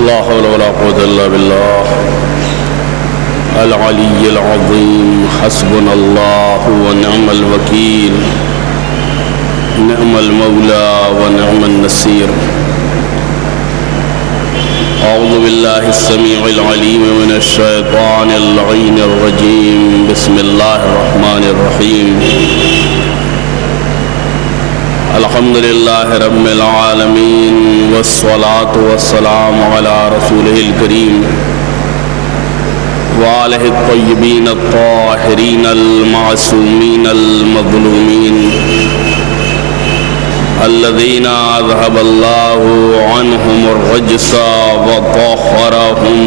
لا حول ولا قوة إلا بالله العلي العظيم حسبنا الله ونعم الوكيل نعم المولى ونعم النصير أعوذ بالله السميع العليم من الشيطان اللعين الرجيم بسم الله الرحمن الرحيم الحمد لله رب العالمين والصلاة والسلام على رسوله الكريم وآله الطيبين الطاهرين المعصومين المظلومين الذين أذهب الله عنهم الرجس وطهرهم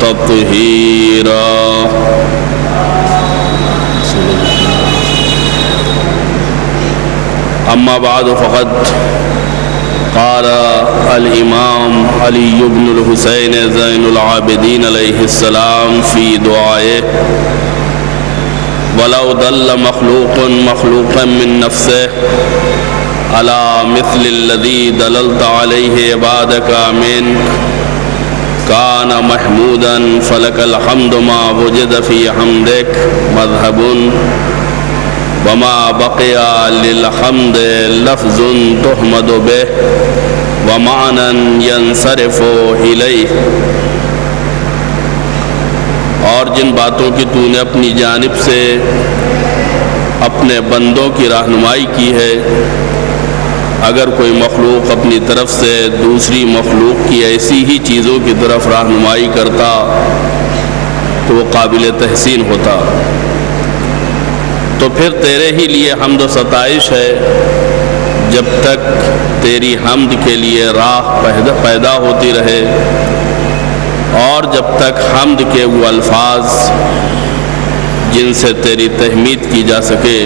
تطهيرا. أما بعد فقد قال الإمام علي بن الحسين زين العابدين عليه السلام في دعائه: ولو دل مخلوقا من نفسه على مثل الذي دللت عليه عبادك منك كان محمودا فلك الحمد ما وجد في حمدك مذهب وما بقي للحمد لفظ تحمد به ومعنى ينصرف إليه. اور جن باتوں کی تو نے اپنی جانب سے اپنے بندوں کی رہنمائی کی ہے، اگر کوئی مخلوق اپنی طرف سے دوسری مخلوق کی ایسی ہی چیزوں کی طرف رہنمائی کرتا تو وہ قابل تحسین ہوتا. تو پھر تیرے ہی لیے حمد و ستائش ہے جب تک تیری حمد کے لیے راہ پیدا ہوتی رہے، اور جب تک حمد کے وہ الفاظ جن سے تیری تحمید کی جا سکے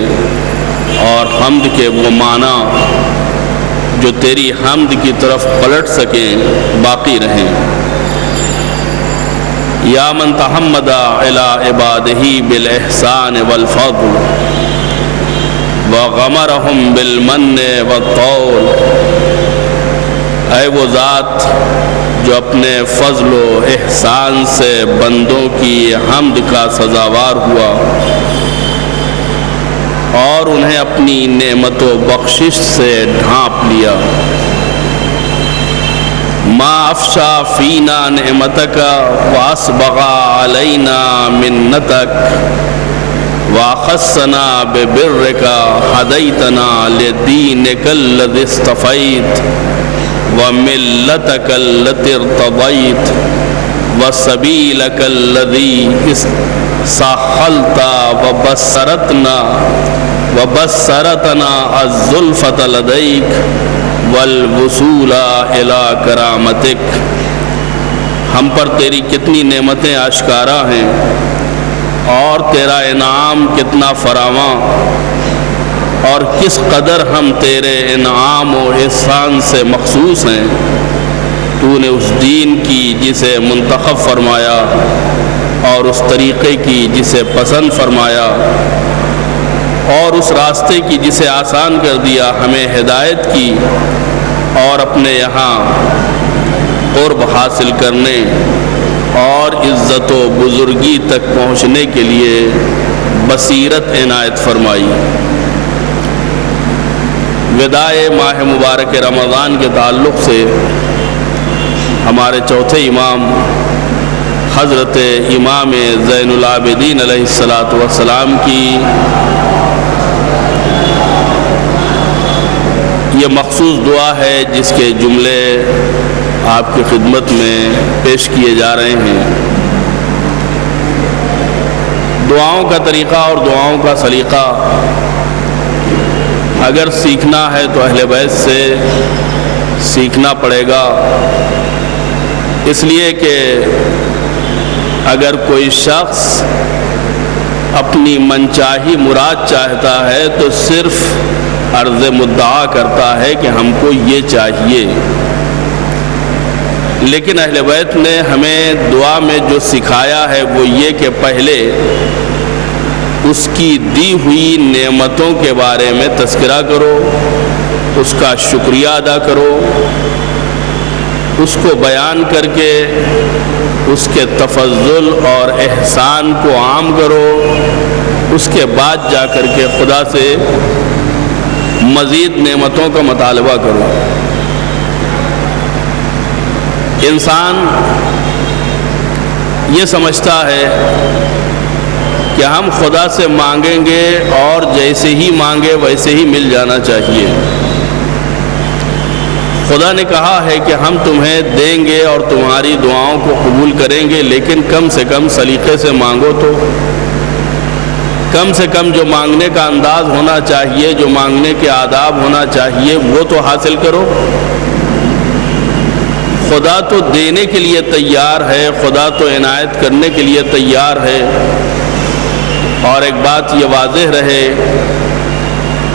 اور حمد کے وہ معنی جو تیری حمد کی طرف پلٹ سکیں باقی رہیں. یا من تحمد الی عبادہ بالاحسان والفضل وغمرہم بالمن والطول. اے وہ ذات جو اپنے فضل و احسان سے بندوں کی حمد کا سزاوار ہوا اور انہیں اپنی نعمت و بخشش سے ڈھانپ لیا. ما افشا فینا نعمتک واسبغ علینا منتک واخصنا ببرک ہدیتنا لدینک الذی اصطفیت وملتک التی ارتضیت وسبیلک الذی سہلت وبصرتنا الزلفۃ لدیک والوصول الی کرامتک. ہم پر تیری کتنی نعمتیں آشکارا ہیں اور تیرا انعام کتنا فراواں، اور کس قدر ہم تیرے انعام و احسان سے مخصوص ہیں. تو نے اس دین کی جسے منتخب فرمایا اور اس طریقے کی جسے پسند فرمایا اور اس راستے کی جسے آسان کر دیا، ہمیں ہدایت کی اور اپنے یہاں قرب حاصل کرنے اور عزت و بزرگی تک پہنچنے کے لیے بصیرت عنایت فرمائی. وداع ماہ مبارک رمضان کے تعلق سے ہمارے چوتھے امام حضرت امام زین العابدین علیہ السلام کی یہ مخصوص دعا ہے جس کے جملے آپ کی خدمت میں پیش کیے جا رہے ہیں. دعاؤں کا طریقہ اور دعاؤں کا سلیقہ اگر سیکھنا ہے تو اہل بیت سے سیکھنا پڑے گا، اس لیے کہ اگر کوئی شخص اپنی منچاہی مراد چاہتا ہے تو صرف عرض مدعا کرتا ہے کہ ہم کو یہ چاہیے. لیکن اہل بیت نے ہمیں دعا میں جو سکھایا ہے وہ یہ کہ پہلے اس کی دی ہوئی نعمتوں کے بارے میں تذکرہ کرو، اس کا شکریہ ادا کرو اس کو بیان کر کے اس کے تفضل اور احسان کو عام کرو، اس کے بعد جا کر کے خدا سے مزید نعمتوں کا مطالبہ کرو۔ انسان یہ سمجھتا ہے کہ ہم خدا سے مانگیں گے اور جیسے ہی مانگے ویسے ہی مل جانا چاہیے۔ خدا نے کہا ہے کہ ہم تمہیں دیں گے اور تمہاری دعاؤں کو قبول کریں گے، لیکن کم سے کم سلیقے سے مانگو، تو کم سے کم جو مانگنے کا انداز ہونا چاہیے، جو مانگنے کے آداب ہونا چاہیے، وہ تو حاصل کرو۔ خدا تو دینے کے لیے تیار ہے، خدا تو عنایت کرنے کے لیے تیار ہے۔ اور ایک بات یہ واضح رہے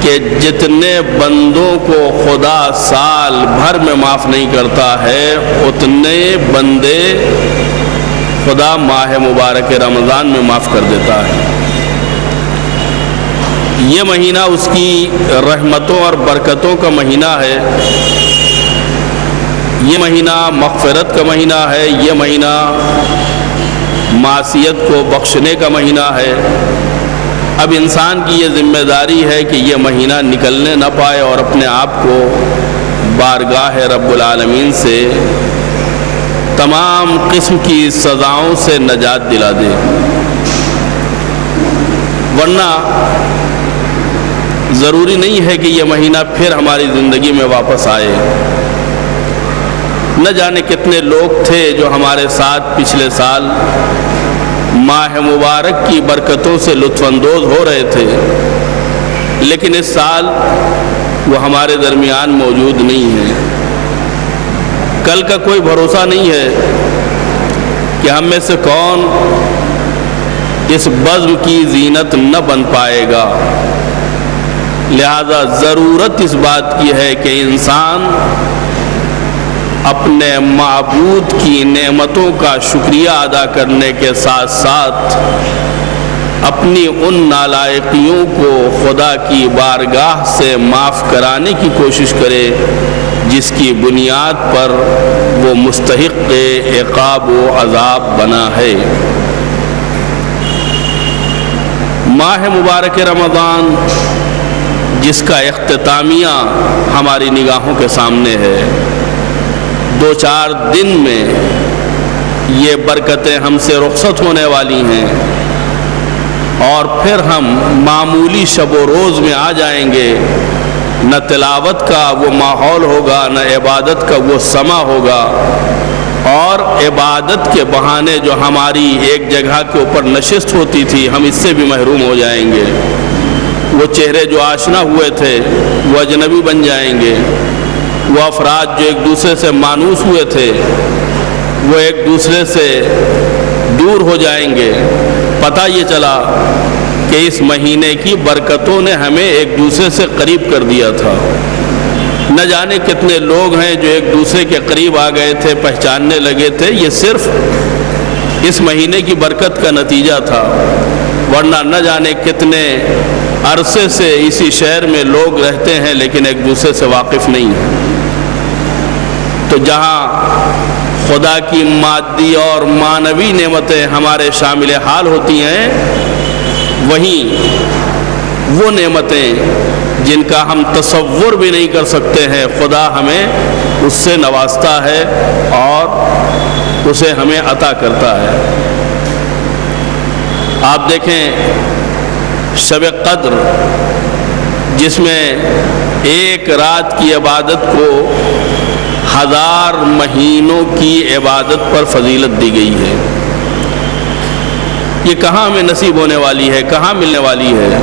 کہ جتنے بندوں کو خدا سال بھر میں معاف نہیں کرتا ہے، اتنے بندے خدا ماہ مبارک رمضان میں معاف کر دیتا ہے۔ یہ مہینہ اس کی رحمتوں اور برکتوں کا مہینہ ہے، یہ مہینہ مغفرت کا مہینہ ہے، یہ مہینہ معصیت کو بخشنے کا مہینہ ہے۔ اب انسان کی یہ ذمہ داری ہے کہ یہ مہینہ نکلنے نہ پائے اور اپنے آپ کو بارگاہ رب العالمین سے تمام قسم کی سزاؤں سے نجات دلا دے، ورنہ ضروری نہیں ہے کہ یہ مہینہ پھر ہماری زندگی میں واپس آئے۔ نہ جانے کتنے لوگ تھے جو ہمارے ساتھ پچھلے سال ماہ مبارک کی برکتوں سے لطف اندوز ہو رہے تھے، لیکن اس سال وہ ہمارے درمیان موجود نہیں ہیں۔ کل کا کوئی بھروسہ نہیں ہے کہ ہم میں سے کون اس بزم کی زینت نہ بن پائے گا، لہذا ضرورت اس بات کی ہے کہ انسان اپنے معبود کی نعمتوں کا شکریہ ادا کرنے کے ساتھ ساتھ اپنی ان نالائقیوں کو خدا کی بارگاہ سے معاف کرانے کی کوشش کرے جس کی بنیاد پر وہ مستحق عقاب و عذاب بنا ہے۔ ماہ مبارک رمضان جس کا اختتامیہ ہماری نگاہوں کے سامنے ہے، 2-4 دن میں یہ برکتیں ہم سے رخصت ہونے والی ہیں اور پھر ہم معمولی شب و روز میں آ جائیں گے۔ نہ تلاوت کا وہ ماحول ہوگا، نہ عبادت کا وہ سماں ہوگا، اور عبادت کے بہانے جو ہماری ایک جگہ کے اوپر نشست ہوتی تھی، ہم اس سے بھی محروم ہو جائیں گے۔ وہ چہرے جو آشنا ہوئے تھے وہ اجنبی بن جائیں گے، وہ افراد جو ایک دوسرے سے مانوس ہوئے تھے وہ ایک دوسرے سے دور ہو جائیں گے۔ پتہ یہ چلا کہ اس مہینے کی برکتوں نے ہمیں ایک دوسرے سے قریب کر دیا تھا۔ نہ جانے کتنے لوگ ہیں جو ایک دوسرے کے قریب آ گئے تھے، پہچاننے لگے تھے، یہ صرف اس مہینے کی برکت کا نتیجہ تھا، ورنہ نہ جانے کتنے عرصے سے اسی شہر میں لوگ رہتے ہیں لیکن ایک دوسرے سے واقف نہیں ہیں۔ تو جہاں خدا کی مادی اور معنوی نعمتیں ہمارے شامل حال ہوتی ہیں، وہیں وہ نعمتیں جن کا ہم تصور بھی نہیں کر سکتے ہیں، خدا ہمیں اس سے نوازتا ہے اور اسے ہمیں عطا کرتا ہے۔ آپ دیکھیں شب قدر جس میں ایک رات کی عبادت کو 1000 مہینوں کی عبادت پر فضیلت دی گئی ہے، یہ کہاں ہمیں نصیب ہونے والی ہے، کہاں ملنے والی ہے؟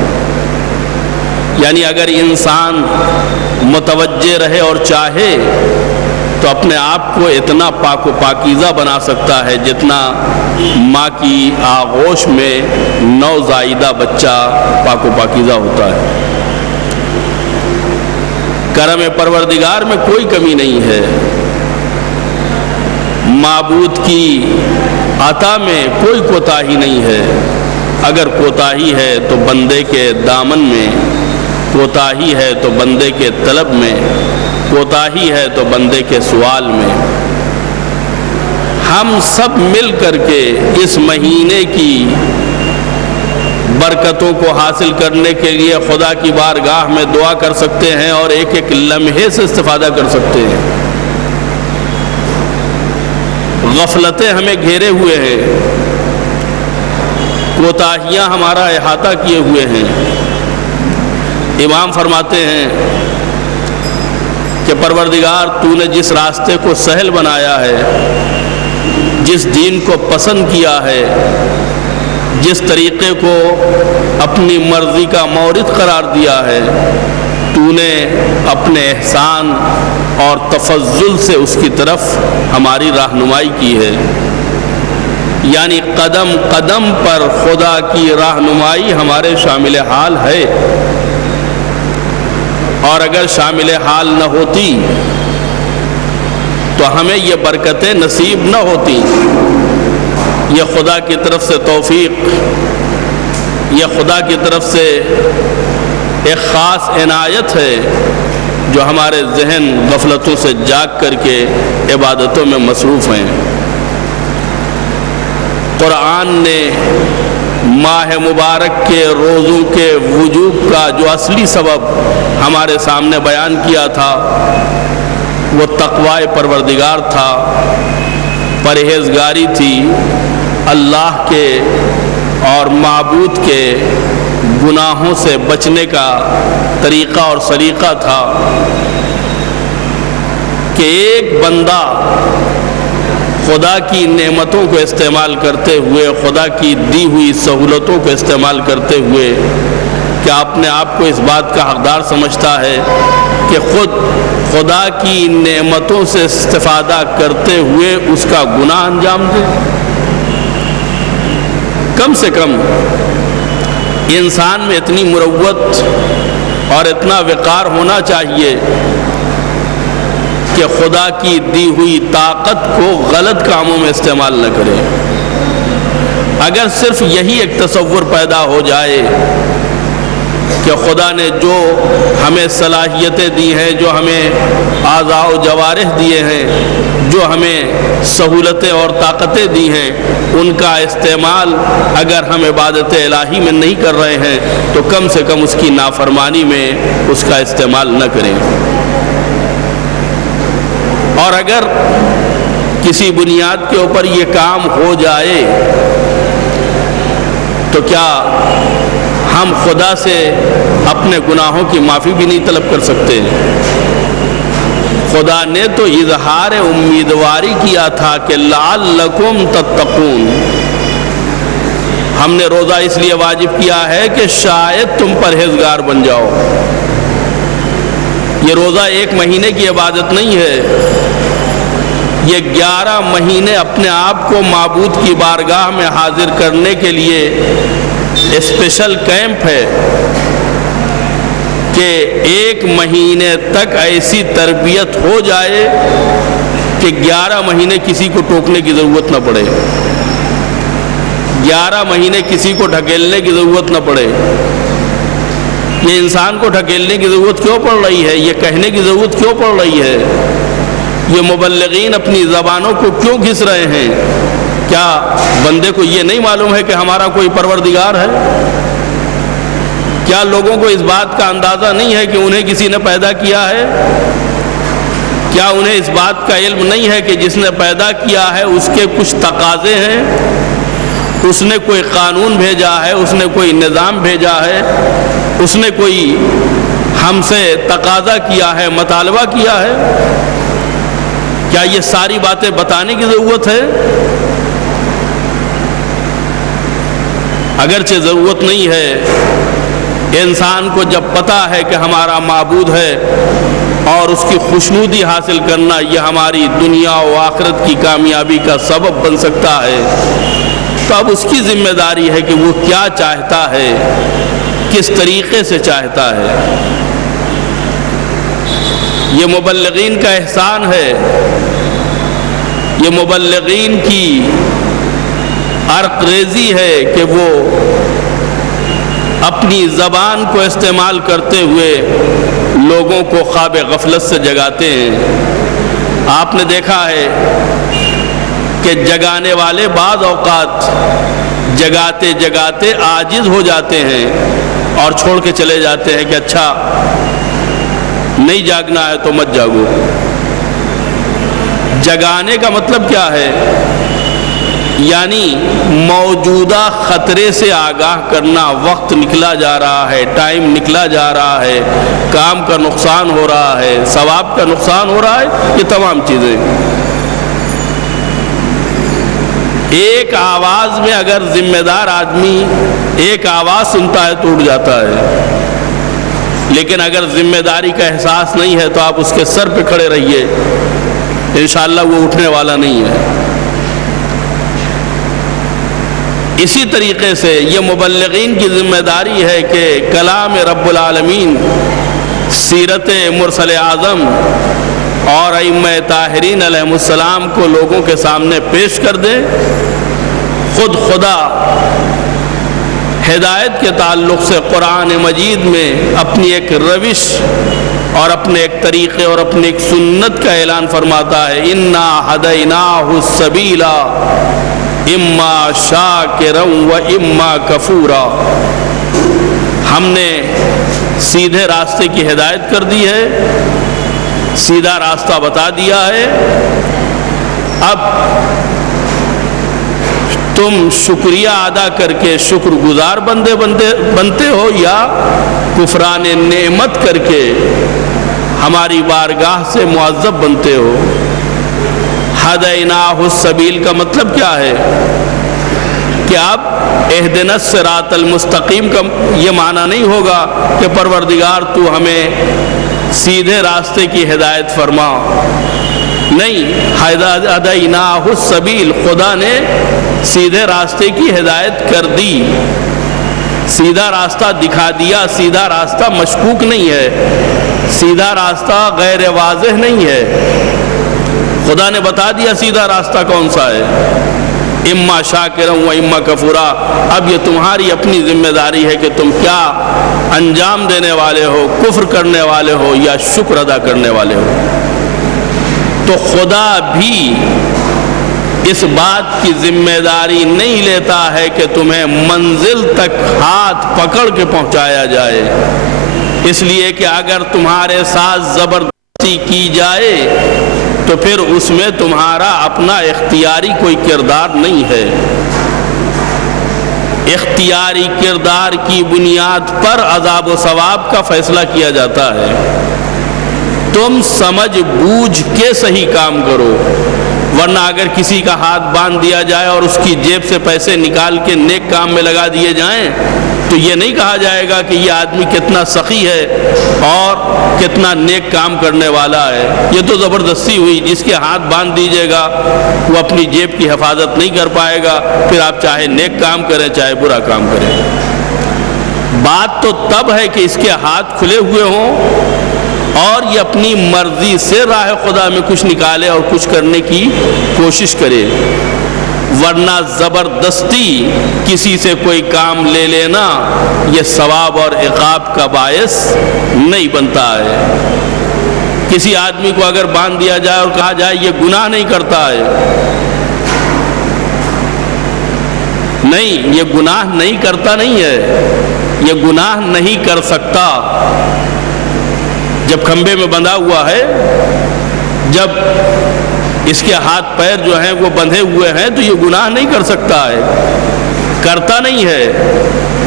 یعنی اگر انسان متوجہ رہے اور چاہے تو اپنے آپ کو اتنا پاک و پاکیزہ بنا سکتا ہے جتنا ماں کی آغوش میں نوزائیدہ بچہ پاک و پاکیزہ ہوتا ہے۔ کرم پروردگار میں کوئی کمی نہیں ہے، معبود کی عطا میں کوئی کوتاہی نہیں ہے۔ اگر کوتاہی ہے تو بندے کے دامن میں، کوتاہی ہے تو بندے کے طلب میں، کوتاہی ہے تو بندے کے سوال میں۔ ہم سب مل کر کے اس مہینے کی برکتوں کو حاصل کرنے کے لیے خدا کی بارگاہ میں دعا کر سکتے ہیں اور ایک ایک لمحے سے استفادہ کر سکتے ہیں۔ غفلتیں ہمیں گھیرے ہوئے ہیں، کوتاہیاں ہمارا احاطہ کیے ہوئے ہیں۔ امام فرماتے ہیں کہ پروردگار تو نے جس راستے کو سہل بنایا ہے، جس دین کو پسند کیا ہے، جس طریقے کو اپنی مرضی کا مورد قرار دیا ہے، تو نے اپنے احسان اور تفضل سے اس کی طرف ہماری رہنمائی کی ہے۔ یعنی قدم قدم پر خدا کی رہنمائی ہمارے شامل حال ہے، اور اگر شامل حال نہ ہوتی تو ہمیں یہ برکتیں نصیب نہ ہوتی۔ یہ خدا کی طرف سے توفیق، یہ خدا کی طرف سے ایک خاص عنایت ہے جو ہمارے ذہن غفلتوں سے جاگ کر کے عبادتوں میں مصروف ہیں۔ قرآن نے ماہ مبارک کے روزوں کے وجوب کا جو اصلی سبب ہمارے سامنے بیان کیا تھا وہ تقوی پروردگار تھا، پرہیزگاری تھی، اللہ کے اور معبود کے گناہوں سے بچنے کا طریقہ اور سلیقہ تھا کہ ایک بندہ خدا کی نعمتوں کو استعمال کرتے ہوئے، خدا کی دی ہوئی سہولتوں کو استعمال کرتے ہوئے کیا اپنے آپ کو اس بات کا حقدار سمجھتا ہے کہ خود خدا کی نعمتوں سے استفادہ کرتے ہوئے اس کا گناہ انجام دے؟ کم سے کم انسان میں اتنی مروت اور اتنا وقار ہونا چاہیے کہ خدا کی دی ہوئی طاقت کو غلط کاموں میں استعمال نہ کرے۔ اگر صرف یہی ایک تصور پیدا ہو جائے کہ خدا نے جو ہمیں صلاحیتیں دی ہیں، جو ہمیں اعضاء و جوارح دیے ہیں، جو ہمیں سہولتیں اور طاقتیں دی ہیں، ان کا استعمال اگر ہم عبادت الہی میں نہیں کر رہے ہیں تو کم سے کم اس کی نافرمانی میں اس کا استعمال نہ کریں۔ اور اگر کسی بنیاد کے اوپر یہ کام ہو جائے تو کیا ہم خدا سے اپنے گناہوں کی معافی بھی نہیں طلب کر سکتے؟ خدا نے تو اظہار امیدواری کیا تھا کہ لعلکم تتقون، ہم نے روزہ اس لیے واجب کیا ہے کہ شاید تم پرہیزگار بن جاؤ۔ یہ روزہ ایک مہینے کی عبادت نہیں ہے، یہ 11 مہینے اپنے آپ کو معبود کی بارگاہ میں حاضر کرنے کے لیے اسپیشل کیمپ ہے کہ ایک مہینے تک ایسی تربیت ہو جائے کہ 11 مہینے کسی کو ٹوکنے کی ضرورت نہ پڑے، 11 مہینے کسی کو ڈھکیلنے کی ضرورت نہ پڑے۔ یہ انسان کو ڈھکیلنے کی ضرورت کیوں پڑ رہی ہے؟ یہ کہنے کی ضرورت کیوں پڑ رہی ہے؟ یہ مبلغین اپنی زبانوں کو کیوں گھس رہے ہیں؟ کیا بندے کو یہ نہیں معلوم ہے کہ ہمارا کوئی پروردگار ہے؟ کیا لوگوں کو اس بات کا اندازہ نہیں ہے کہ انہیں کسی نے پیدا کیا ہے؟ کیا انہیں اس بات کا علم نہیں ہے کہ جس نے پیدا کیا ہے اس کے کچھ تقاضے ہیں؟ اس نے کوئی قانون بھیجا ہے، اس نے کوئی نظام بھیجا ہے، اس نے کوئی ہم سے تقاضا کیا ہے، مطالبہ کیا ہے؟ کیا یہ ساری باتیں بتانے کی ضرورت ہے؟ اگرچہ ضرورت نہیں ہے، انسان کو جب پتہ ہے کہ ہمارا معبود ہے اور اس کی خوشنودی حاصل کرنا یہ ہماری دنیا و آخرت کی کامیابی کا سبب بن سکتا ہے، تو اب اس کی ذمہ داری ہے کہ وہ کیا چاہتا ہے، کس طریقے سے چاہتا ہے۔ یہ مبلغین کا احسان ہے، یہ مبلغین کی عرق ریزی ہے کہ وہ اپنی زبان کو استعمال کرتے ہوئے لوگوں کو خواب غفلت سے جگاتے ہیں۔ آپ نے دیکھا ہے کہ جگانے والے بعض اوقات جگاتے جگاتے عاجز ہو جاتے ہیں اور چھوڑ کے چلے جاتے ہیں کہ اچھا نہیں جاگنا ہے تو مت جاگو۔ جگانے کا مطلب کیا ہے؟ یعنی موجودہ خطرے سے آگاہ کرنا، وقت نکلا جا رہا ہے، ٹائم نکلا جا رہا ہے، کام کا نقصان ہو رہا ہے، ثواب کا نقصان ہو رہا ہے، یہ تمام چیزیں۔ ایک آواز میں اگر ذمہ دار آدمی ایک آواز سنتا ہے تو اٹھ جاتا ہے، لیکن اگر ذمہ داری کا احساس نہیں ہے تو آپ اس کے سر پہ کھڑے رہیے، انشاءاللہ وہ اٹھنے والا نہیں ہے۔ اسی طریقے سے یہ مبلغین کی ذمہ داری ہے کہ کلام رب العالمین، سیرت مرسل اعظم اور ائمہ طاہرین علیہ السلام کو لوگوں کے سامنے پیش کر دیں۔ خود خدا ہدایت کے تعلق سے قرآن مجید میں اپنی ایک روش اور اپنے ایک طریقے اور اپنی ایک سنت کا اعلان فرماتا ہے، اِنَّا هَدَيْنَاهُ السَّبِيلَ اِمَّا شَاكِرًا وَإِمَّا كَفُورًا۔ ہم نے سیدھے راستے کی ہدایت کر دی ہے، سیدھا راستہ بتا دیا ہے، اب تم شکریہ ادا کر کے شکر گزار بنتے ہو یا کفران نعمت کر کے ہماری بارگاہ سے معذب بنتے ہو۔ ہدیناہ السبیل کا مطلب کیا ہے کہ اب اہدنا الصراط المستقیم کا یہ معنی نہیں ہوگا کہ پروردگار تو ہمیں سیدھے راستے کی ہدایت فرما، نہیں، ہدیناہ السبیل، خدا نے سیدھے راستے کی ہدایت کر دی، سیدھا راستہ دکھا دیا۔ سیدھا راستہ مشکوک نہیں ہے، سیدھا راستہ غیر واضح نہیں ہے، خدا نے بتا دیا سیدھا راستہ کون سا ہے، اما شاکرا و اما کفورا۔ اب یہ تمہاری اپنی ذمہ داری ہے کہ تم کیا انجام دینے والے ہو، کفر کرنے والے ہو یا شکر ادا کرنے والے ہو۔ تو خدا بھی اس بات کی ذمہ داری نہیں لیتا ہے کہ تمہیں منزل تک ہاتھ پکڑ کے پہنچایا جائے، اس لیے کہ اگر تمہارے ساتھ زبردستی کی جائے تو پھر اس میں تمہارا اپنا اختیاری کوئی کردار نہیں ہے۔ اختیاری کردار کی بنیاد پر عذاب و ثواب کا فیصلہ کیا جاتا ہے۔ تم سمجھ بوجھ کے صحیح کام کرو، ورنہ اگر کسی کا ہاتھ باندھ دیا جائے اور اس کی جیب سے پیسے نکال کے نیک کام میں لگا دیے جائیں تو یہ نہیں کہا جائے گا کہ یہ آدمی کتنا سخی ہے اور کتنا نیک کام کرنے والا ہے، یہ تو زبردستی ہوئی۔ جس کے ہاتھ باندھ دیجیے گا وہ اپنی جیب کی حفاظت نہیں کر پائے گا، پھر آپ چاہے نیک کام کریں چاہے برا کام کریں۔ بات تو تب ہے کہ اس کے ہاتھ کھلے ہوئے ہوں اور یہ اپنی مرضی سے راہ خدا میں کچھ نکالے اور کچھ کرنے کی کوشش کرے، ورنہ زبردستی کسی سے کوئی کام لے لینا یہ ثواب اور عقاب کا باعث نہیں بنتا ہے۔ کسی آدمی کو اگر باندھ دیا جائے اور کہا جائے یہ گناہ نہیں کرتا ہے، نہیں، یہ گناہ نہیں کرتا نہیں ہے، یہ گناہ نہیں کر سکتا۔ جب کھمبے میں بندھا ہوا ہے، جب اس کے ہاتھ پیر جو ہیں وہ بندھے ہوئے ہیں تو یہ گناہ نہیں کر سکتا ہے، کرتا نہیں ہے۔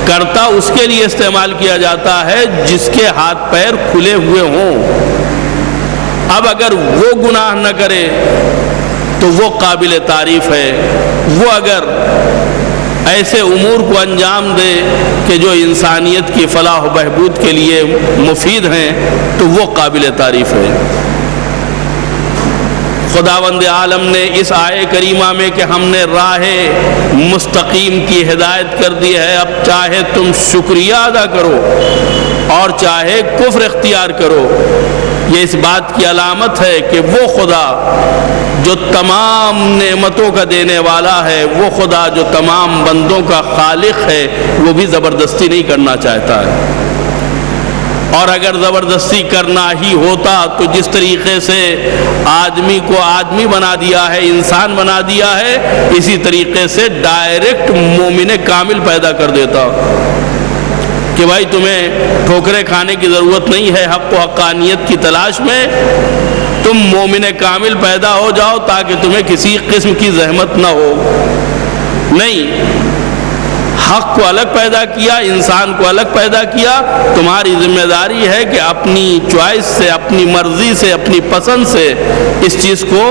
کرتا اس کے لیے استعمال کیا جاتا ہے جس کے ہاتھ پیر کھلے ہوئے ہوں۔ اب اگر وہ گناہ نہ کرے تو وہ قابل تعریف ہے، وہ اگر ایسے امور کو انجام دے کہ جو انسانیت کی فلاح و بہبود کے لیے مفید ہیں تو وہ قابل تعریف ہے۔ خداوند عالم نے اس آیے کریمہ میں کہ ہم نے راہ مستقیم کی ہدایت کر دی ہے، اب چاہے تم شکریہ ادا کرو اور چاہے کفر اختیار کرو، یہ اس بات کی علامت ہے کہ وہ خدا جو تمام نعمتوں کا دینے والا ہے، وہ خدا جو تمام بندوں کا خالق ہے، وہ بھی زبردستی نہیں کرنا چاہتا ہے۔ اور اگر زبردستی کرنا ہی ہوتا تو جس طریقے سے آدمی کو آدمی بنا دیا ہے، انسان بنا دیا ہے، اسی طریقے سے ڈائریکٹ مومن کامل پیدا کر دیتا کہ بھائی تمہیں ٹھوکریں کھانے کی ضرورت نہیں ہے حق و حقانیت کی تلاش میں، تم مومن کامل پیدا ہو جاؤ تاکہ تمہیں کسی قسم کی زحمت نہ ہو۔ نہیں، حق کو الگ پیدا کیا، انسان کو الگ پیدا کیا، تمہاری ذمہ داری ہے کہ اپنی چوائس سے، اپنی مرضی سے، اپنی پسند سے اس چیز کو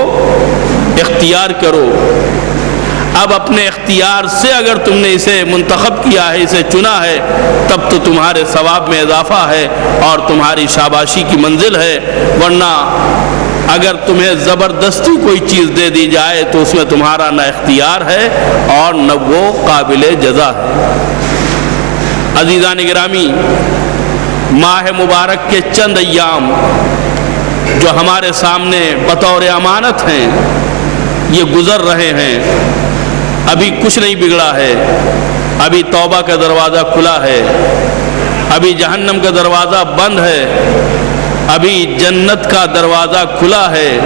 اختیار کرو۔ اب اپنے اختیار سے اگر تم نے اسے منتخب کیا ہے، اسے چنا ہے، تب تو تمہارے ثواب میں اضافہ ہے اور تمہاری شاباشی کی منزل ہے، ورنہ اگر تمہیں زبردستی کوئی چیز دے دی جائے تو اس میں تمہارا نہ اختیار ہے اور نہ وہ قابل جزا ہے۔ عزیزان گرامی، ماہ مبارک کے چند ایام جو ہمارے سامنے بطور امانت ہیں، یہ گزر رہے ہیں۔ ابھی کچھ نہیں بگڑا ہے، ابھی توبہ کا دروازہ کھلا ہے، ابھی جہنم کا دروازہ بند ہے، ابھی جنت کا دروازہ کھلا ہے،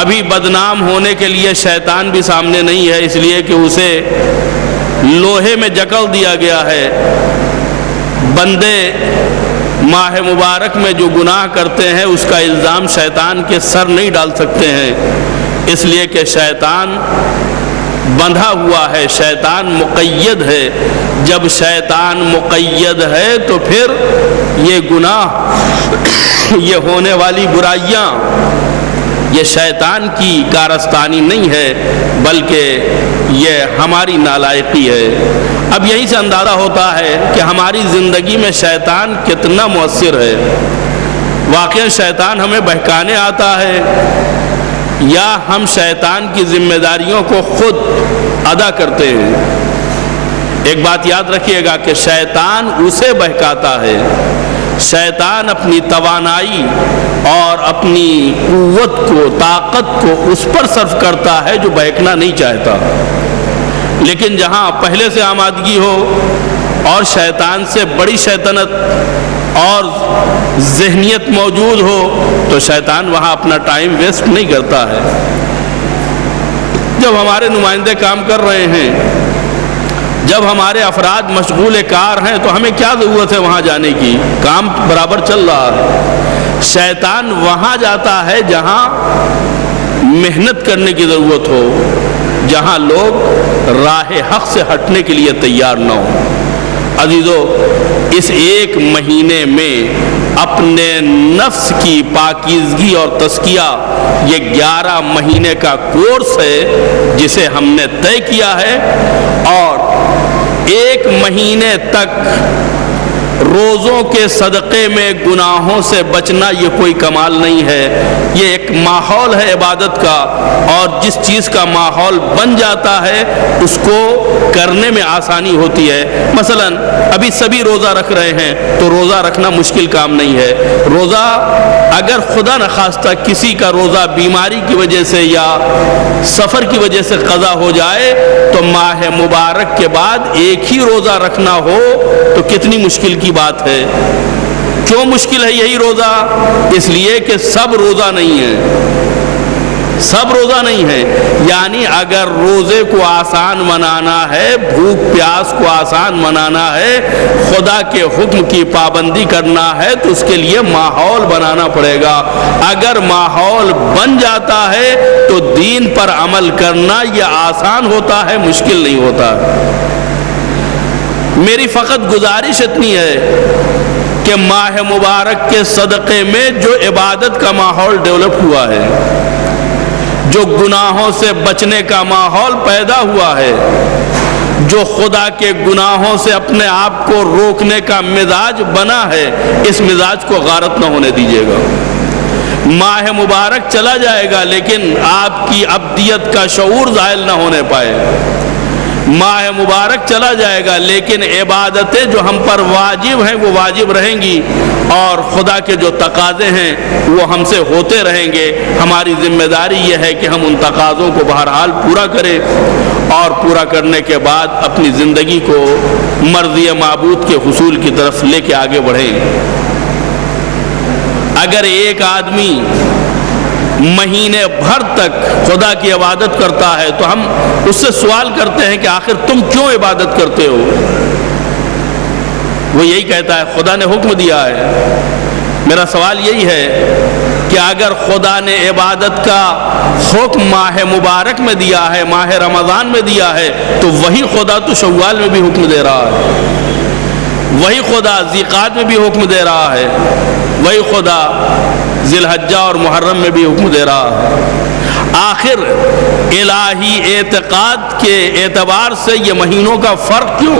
ابھی بدنام ہونے کے لیے شیطان بھی سامنے نہیں ہے، اس لیے کہ اسے لوہے میں جکڑ دیا گیا ہے۔ بندے ماہ مبارک میں جو گناہ کرتے ہیں اس کا الزام شیطان کے سر نہیں ڈال سکتے ہیں، اس لیے کہ شیطان بندھا ہوا ہے، شیطان مقید ہے۔ جب شیطان مقید ہے تو پھر یہ گناہ، یہ ہونے والی برائیاں، یہ شیطان کی کارستانی نہیں ہے بلکہ یہ ہماری نالائقی ہے۔ اب یہیں سے اندازہ ہوتا ہے کہ ہماری زندگی میں شیطان کتنا مؤثر ہے۔ واقعی شیطان ہمیں بہکانے آتا ہے یا ہم شیطان کی ذمہ داریوں کو خود ادا کرتے ہیں؟ ایک بات یاد رکھیے گا کہ شیطان اسے بہکاتا ہے، شیطان اپنی توانائی اور اپنی قوت کو، طاقت کو اس پر صرف کرتا ہے جو بہکنا نہیں چاہتا۔ لیکن جہاں پہلے سے آمادگی ہو اور شیطان سے بڑی شیطنت اور ذہنیت موجود ہو تو شیطان وہاں اپنا ٹائم ویسٹ نہیں کرتا ہے۔ جب ہمارے نمائندے کام کر رہے ہیں، جب ہمارے افراد مشغول کار ہیں تو ہمیں کیا ضرورت ہے وہاں جانے کی؟ کام برابر چل رہا ہے۔ شیطان وہاں جاتا ہے جہاں محنت کرنے کی ضرورت ہو، جہاں لوگ راہ حق سے ہٹنے کے لیے تیار نہ ہوں۔ عزیزو، اس ایک مہینے میں اپنے نفس کی پاکیزگی اور تزکیہ، یہ 11 مہینے کا کورس ہے جسے ہم نے طے کیا ہے، اور 1 مہینے تک روزوں کے صدقے میں گناہوں سے بچنا یہ کوئی کمال نہیں ہے، یہ ایک ماحول ہے عبادت کا، اور جس چیز کا ماحول بن جاتا ہے اس کو کرنے میں آسانی ہوتی ہے۔ مثلا ابھی سبھی روزہ رکھ رہے ہیں تو روزہ رکھنا مشکل کام نہیں ہے۔ روزہ اگر خدا نخواستہ کسی کا روزہ بیماری کی وجہ سے یا سفر کی وجہ سے قضا ہو جائے تو ماہ مبارک کے بعد ایک ہی روزہ رکھنا ہو تو کتنی مشکل کی بات ہے۔ کیوں مشکل ہے یہی روزہ؟ اس لیے کہ سب روزہ نہیں ہے، سب روزہ نہیں ہے۔ یعنی اگر روزے کو آسان منانا ہے، بھوک پیاس کو آسان منانا ہے، خدا کے حکم کی پابندی کرنا ہے تو اس کے لیے ماحول بنانا پڑے گا۔ اگر ماحول بن جاتا ہے تو دین پر عمل کرنا یہ آسان ہوتا ہے، مشکل نہیں ہوتا۔ میری فقط گزارش اتنی ہے کہ ماہ مبارک کے صدقے میں جو عبادت کا ماحول ڈیولپ ہوا ہے، جو گناہوں سے بچنے کا ماحول پیدا ہوا ہے، جو خدا کے گناہوں سے اپنے آپ کو روکنے کا مزاج بنا ہے، اس مزاج کو غارت نہ ہونے دیجیے گا۔ ماہ مبارک چلا جائے گا لیکن آپ کی عبدیت کا شعور زائل نہ ہونے پائے۔ ماہ مبارک چلا جائے گا لیکن عبادتیں جو ہم پر واجب ہیں وہ واجب رہیں گی، اور خدا کے جو تقاضے ہیں وہ ہم سے ہوتے رہیں گے۔ ہماری ذمہ داری یہ ہے کہ ہم ان تقاضوں کو بہرحال پورا کریں، اور پورا کرنے کے بعد اپنی زندگی کو مرضی معبود کے حصول کی طرف لے کے آگے بڑھیں۔ اگر ایک آدمی مہینے بھر تک خدا کی عبادت کرتا ہے تو ہم اس سے سوال کرتے ہیں کہ آخر تم کیوں عبادت کرتے ہو؟ وہ یہی کہتا ہے خدا نے حکم دیا ہے۔ میرا سوال یہی ہے کہ اگر خدا نے عبادت کا حکم ماہ مبارک میں دیا ہے، ماہ رمضان میں دیا ہے، تو وہی خدا تو شوال میں بھی حکم دے رہا ہے، وہی خدا ذیقعد میں بھی حکم دے رہا ہے، وہی خدا ذی الحجہ اور محرم میں بھی حکم دے رہا ہے۔ آخر الہی اعتقاد کے اعتبار سے یہ مہینوں کا فرق کیوں؟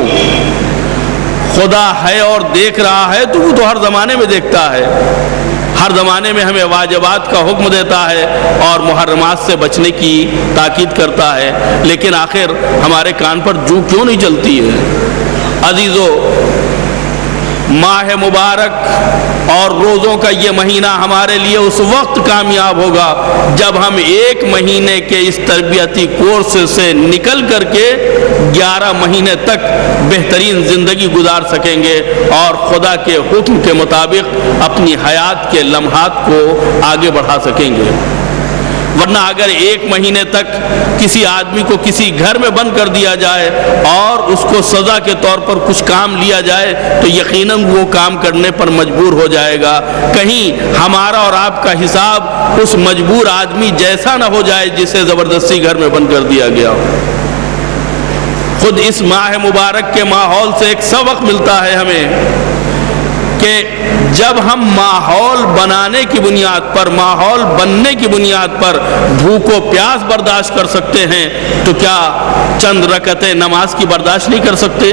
خدا ہے اور دیکھ رہا ہے تو وہ تو ہر زمانے میں دیکھتا ہے، ہر زمانے میں ہمیں واجبات کا حکم دیتا ہے اور محرمات سے بچنے کی تاکید کرتا ہے، لیکن آخر ہمارے کان پر جو کیوں نہیں چلتی ہے؟ عزیزو، ماہ مبارک اور روزوں کا یہ مہینہ ہمارے لیے اس وقت کامیاب ہوگا جب ہم ایک مہینے کے اس تربیتی کورس سے نکل کر کے 11 مہینے تک بہترین زندگی گزار سکیں گے اور خدا کے حکم کے مطابق اپنی حیات کے لمحات کو آگے بڑھا سکیں گے۔ ورنہ اگر ایک مہینے تک کسی آدمی کو کسی گھر میں بند کر دیا جائے اور اس کو سزا کے طور پر کچھ کام لیا جائے تو یقیناً وہ کام کرنے پر مجبور ہو جائے گا۔ کہیں ہمارا اور آپ کا حساب اس مجبور آدمی جیسا نہ ہو جائے جسے زبردستی گھر میں بند کر دیا گیا ہو۔ خود اس ماہ مبارک کے ماحول سے ایک سبق ملتا ہے ہمیں کہ جب ہم ماحول بنانے کی بنیاد پر، ماحول بننے کی بنیاد پر بھوک و پیاس برداشت کر سکتے ہیں تو کیا چند رکعتیں نماز کی برداشت نہیں کر سکتے؟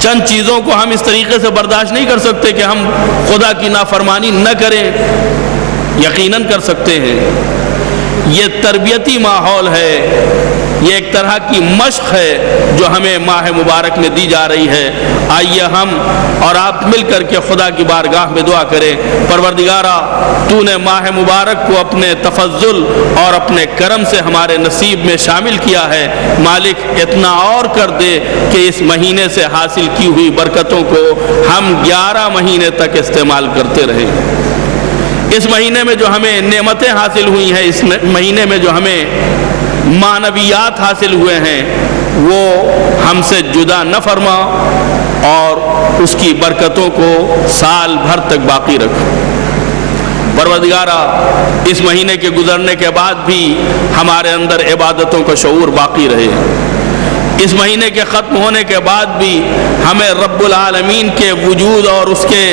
چند چیزوں کو ہم اس طریقے سے برداشت نہیں کر سکتے کہ ہم خدا کی نافرمانی نہ کریں؟ یقیناً کر سکتے ہیں۔ یہ تربیتی ماحول ہے، یہ ایک طرح کی مشق ہے جو ہمیں ماہ مبارک میں دی جا رہی ہے۔ آئیے ہم اور آپ مل کر کے خدا کی بارگاہ میں دعا کریں، پروردگارا تو نے ماہ مبارک کو اپنے تفضل اور اپنے کرم سے ہمارے نصیب میں شامل کیا ہے۔ مالک اتنا اور کر دے کہ اس مہینے سے حاصل کی ہوئی برکتوں کو ہم 11 مہینے تک استعمال کرتے رہیں۔ اس مہینے میں جو ہمیں نعمتیں حاصل ہوئی ہیں، اس مہینے میں جو ہمیں معنویات حاصل ہوئے ہیں، وہ ہم سے جدا نہ فرما اور اس کی برکتوں کو سال بھر تک باقی رکھ۔ پروردگارا اس مہینے کے گزرنے کے بعد بھی ہمارے اندر عبادتوں کا شعور باقی رہے، اس مہینے کے ختم ہونے کے بعد بھی ہمیں رب العالمین کے وجود اور اس کے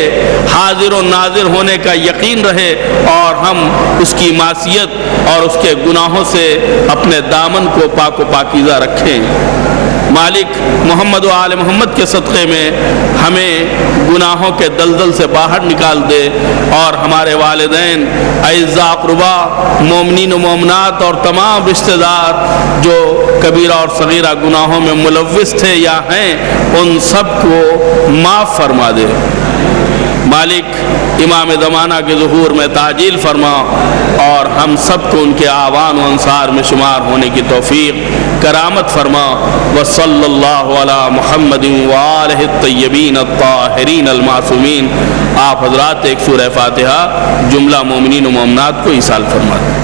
حاضر و ناظر ہونے کا یقین رہے اور ہم اس کی معصیت اور اس کے گناہوں سے اپنے دامن کو پاک و پاکیزہ رکھیں۔ مالک محمد و آل محمد کے صدقے میں ہمیں گناہوں کے دلدل سے باہر نکال دے اور ہمارے والدین، اعزاء اقربا، مومنین و مومنات اور تمام رشتہ دار جو کبیرہ اور صغیرہ گناہوں میں ملوث تھے یا ہیں، ان سب کو معاف فرما دے۔ مالک امام زمانہ کے ظہور میں تعجیل فرما اور ہم سب کو ان کے آوان و انصار میں شمار ہونے کی توفیق کرامت فرما۔ وصلی اللہ علی محمد وآلہ الطیبین الطاہرین المعصومین۔ آپ حضرات ایک سورہ فاتحہ جملہ مومنین و مومنات کو ایصال فرما دیں۔